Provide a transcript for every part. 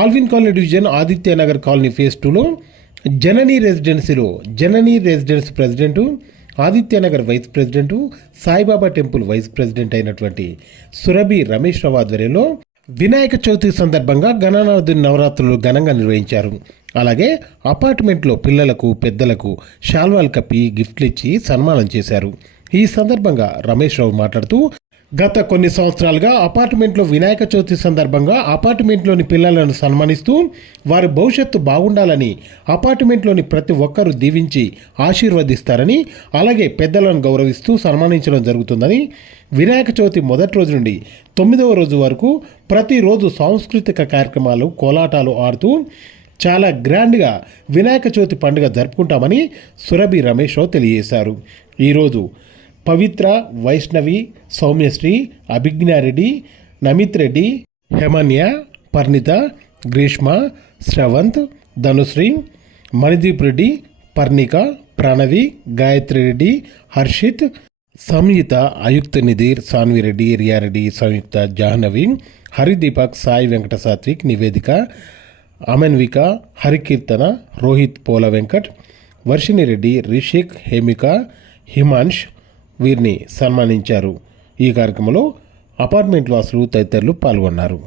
Alvin colony division Adityanagar colony phase 2లో Janani residence president, Adityanagar vice president, Saibaba temple vice president అయినటువంటి సురభి రమేష్ రావు ఆధ్వర్యంలో వినాయక చవితి సందర్భంగా గణనాథుని నవరాత్రులు ఘనంగా నిర్వహించారు. అలాగే అపార్ట్మెంట్లో పిల్లలకు పెద్దలకు శాల్వాలు కప్పి గిఫ్ట్లు ఇచ్చి సన్మానం చేశారు. ఈ సందర్భంగా రమేష్ రావు మాట్లాడుతూ, గత కొన్ని సంవత్సరాలుగా అపార్ట్మెంట్లో వినాయక చవితి సందర్భంగా అపార్ట్మెంట్లోని పిల్లలను సన్మానిస్తూ వారి భవిష్యత్తు బాగుండాలని అపార్ట్మెంట్లోని ప్రతి ఒక్కరూ దీవించి ఆశీర్వదిస్తారని, అలాగే పెద్దలను గౌరవిస్తూ సన్మానించడం జరుగుతుందని, వినాయక చవితి మొదటి రోజు నుండి 9వ రోజు వరకు ప్రతిరోజు సాంస్కృతిక కార్యక్రమాలు, కోలాటాలు ఆడుతూ చాలా గ్రాండ్గా వినాయక చవితి పండుగ జరుపుకుంటామని సురభి రమేష్ రావు తెలియజేశారు. ఈరోజు పవిత్ర, వైష్ణవి, సౌమ్యశ్రీ, అభిజ్ఞారెడ్డి, నమిత్ రెడ్డి, హేమన్య, పర్ణిత, గ్రీష్మ, శ్రవంత్, ధనుశ్రీ, మణిదీప్ రెడ్డి, పర్ణిక, ప్రణవి, గాయత్రి రెడ్డి, హర్షిత్, సంయుత, అయుక్త నిధీర్, సాన్విరెడ్డి, రియారెడ్డి, సంయుక్త, జాహ్నవి, హరిదీపక్, సాయి వెంకట సాత్విక్, నివేదిక, అమన్విక, హరికీర్తన, రోహిత్ పోల వెంకట్, వర్షిణిరెడ్డి, రిషిక్, హేమిక, హిమాంష్ వీరిని సన్మానించారు. ఈ కార్యక్రమంలో అపార్ట్మెంట్ వాసులు తదితరులు పాల్గొన్నారు.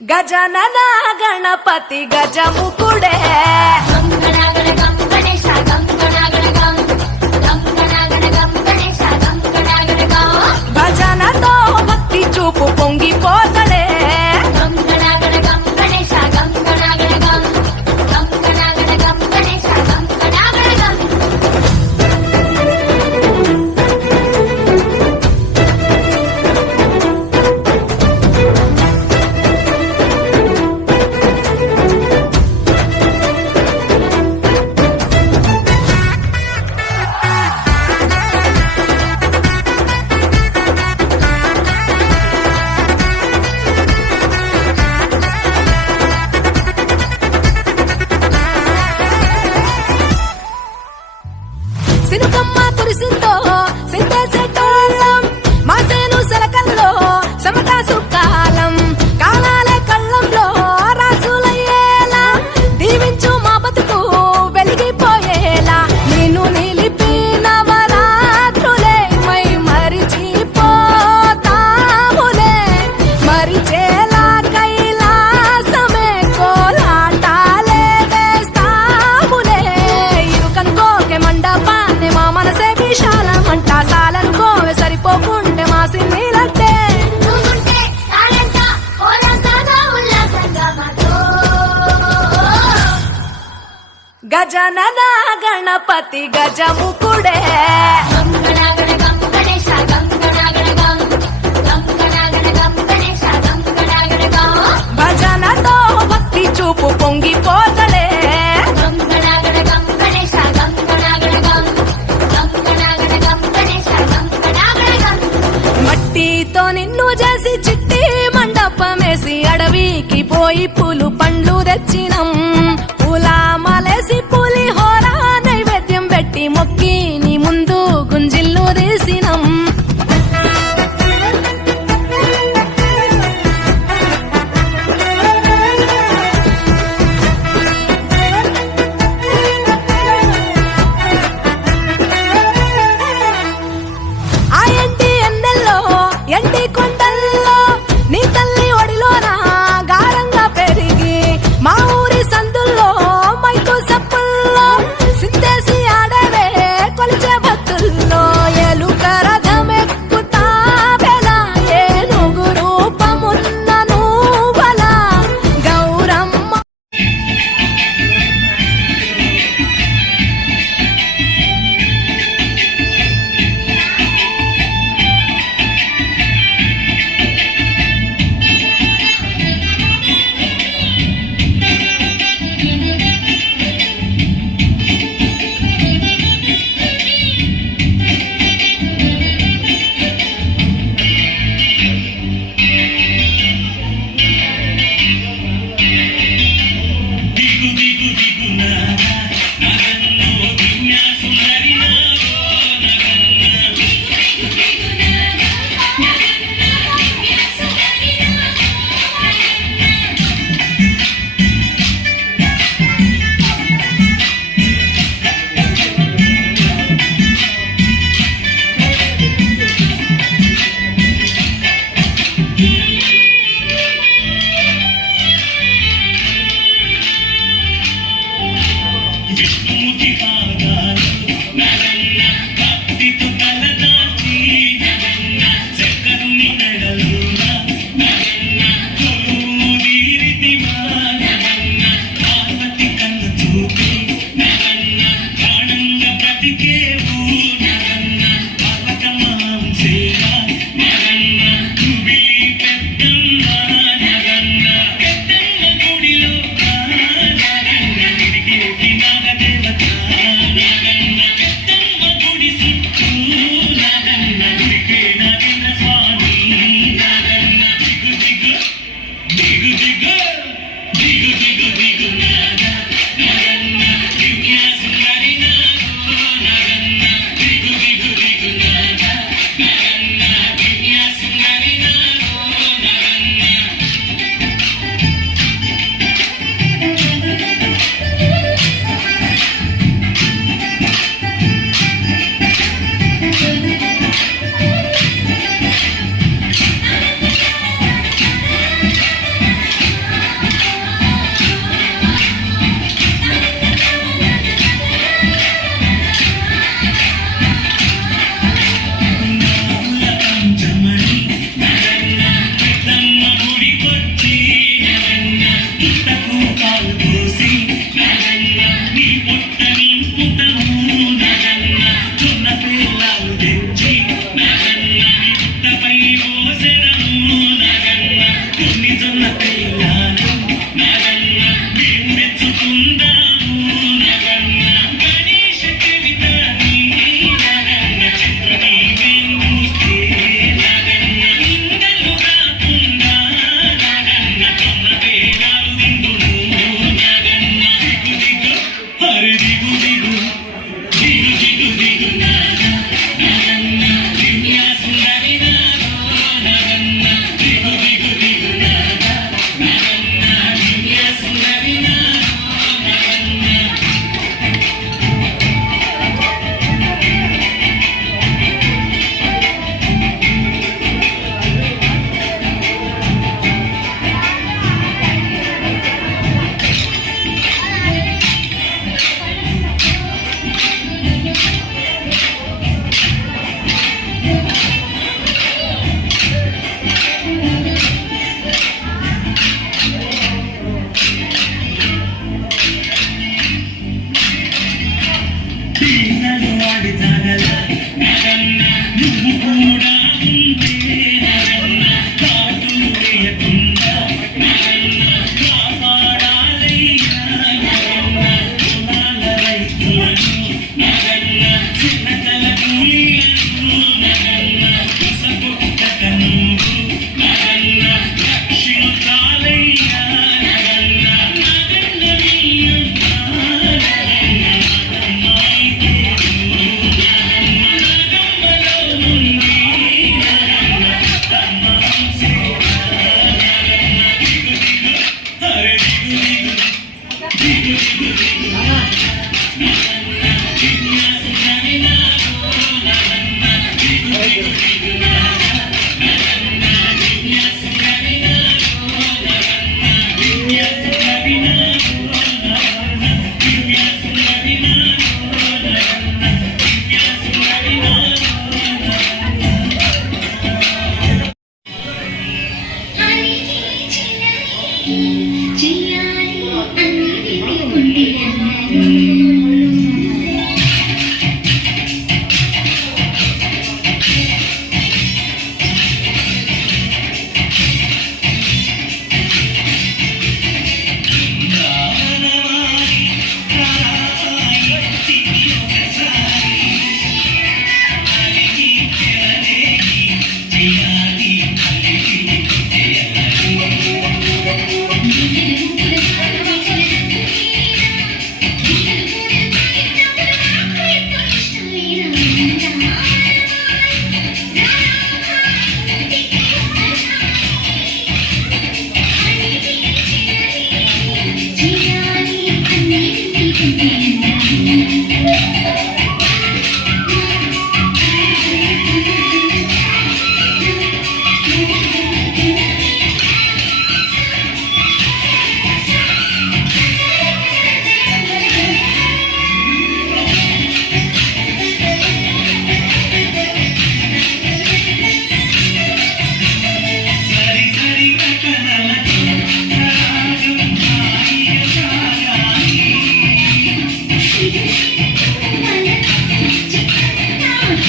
గజనన గణపతి గజముకుడే భజనతో భక్తి చూపు పొంగిపోతడే సినుకమ్మ కురిసిందో సిందేసేటోళ్ళం మాసేను సెలకల్లో సమతా సుకాలం కాలాలే కళ్ళంలో రాసులయ్యేలా దీవించు మా బతుకు వెలిగిపోయేలా నేను నిలిపిన వరాత్రులే మై మరిచిపోతాములే మరిచేలా కైలాసమే కోలాటాలే వేస్తాములే ఇరుకనుకోకే మండపా మా మనసే విశాలమంట సాలనుకోవే సరిపోకుంటే మా సిన్నీలట్టే గజనన గణపతి గజముకుడే భజనతో భక్తి చూపు పొంగిపోతలే మట్టితో నిన్ను చేసి చిట్టి మండపమేసి అడవికి పోయి పూలు పండ్లు తెచ్చినం పూల మాలేసి పులిహోర నైవేద్యం పెట్టి మొక్కి నీ ముందు గుంజిల్లు తీసినం Nagana,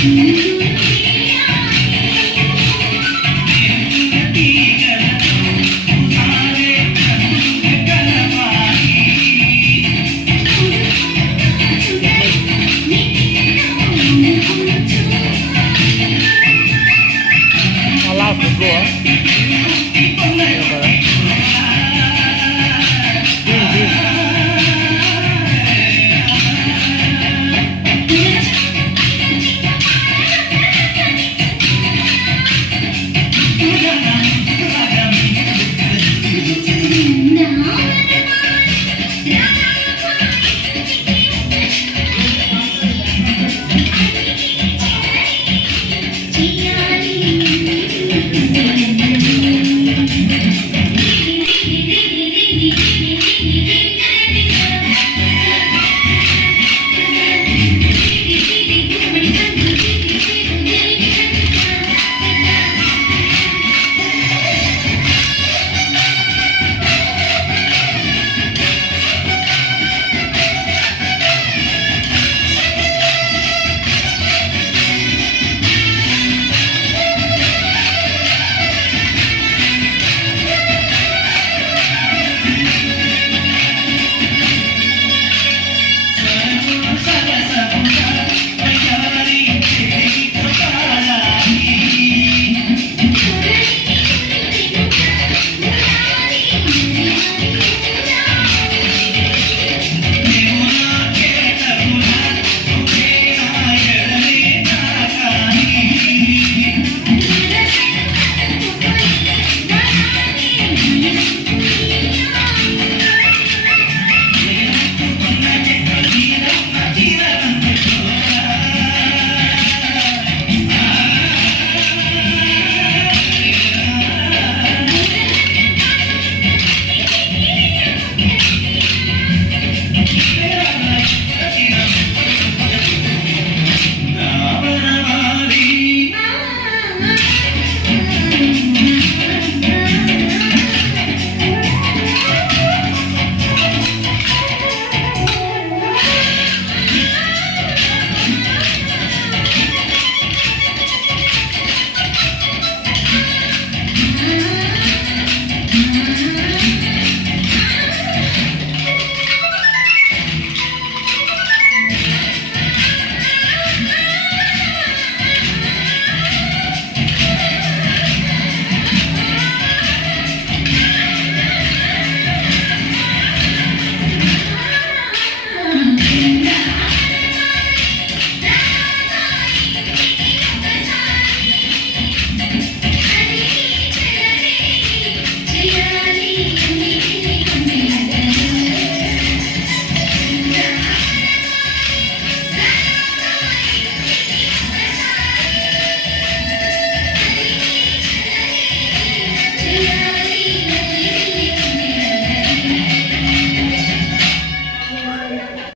Thank you.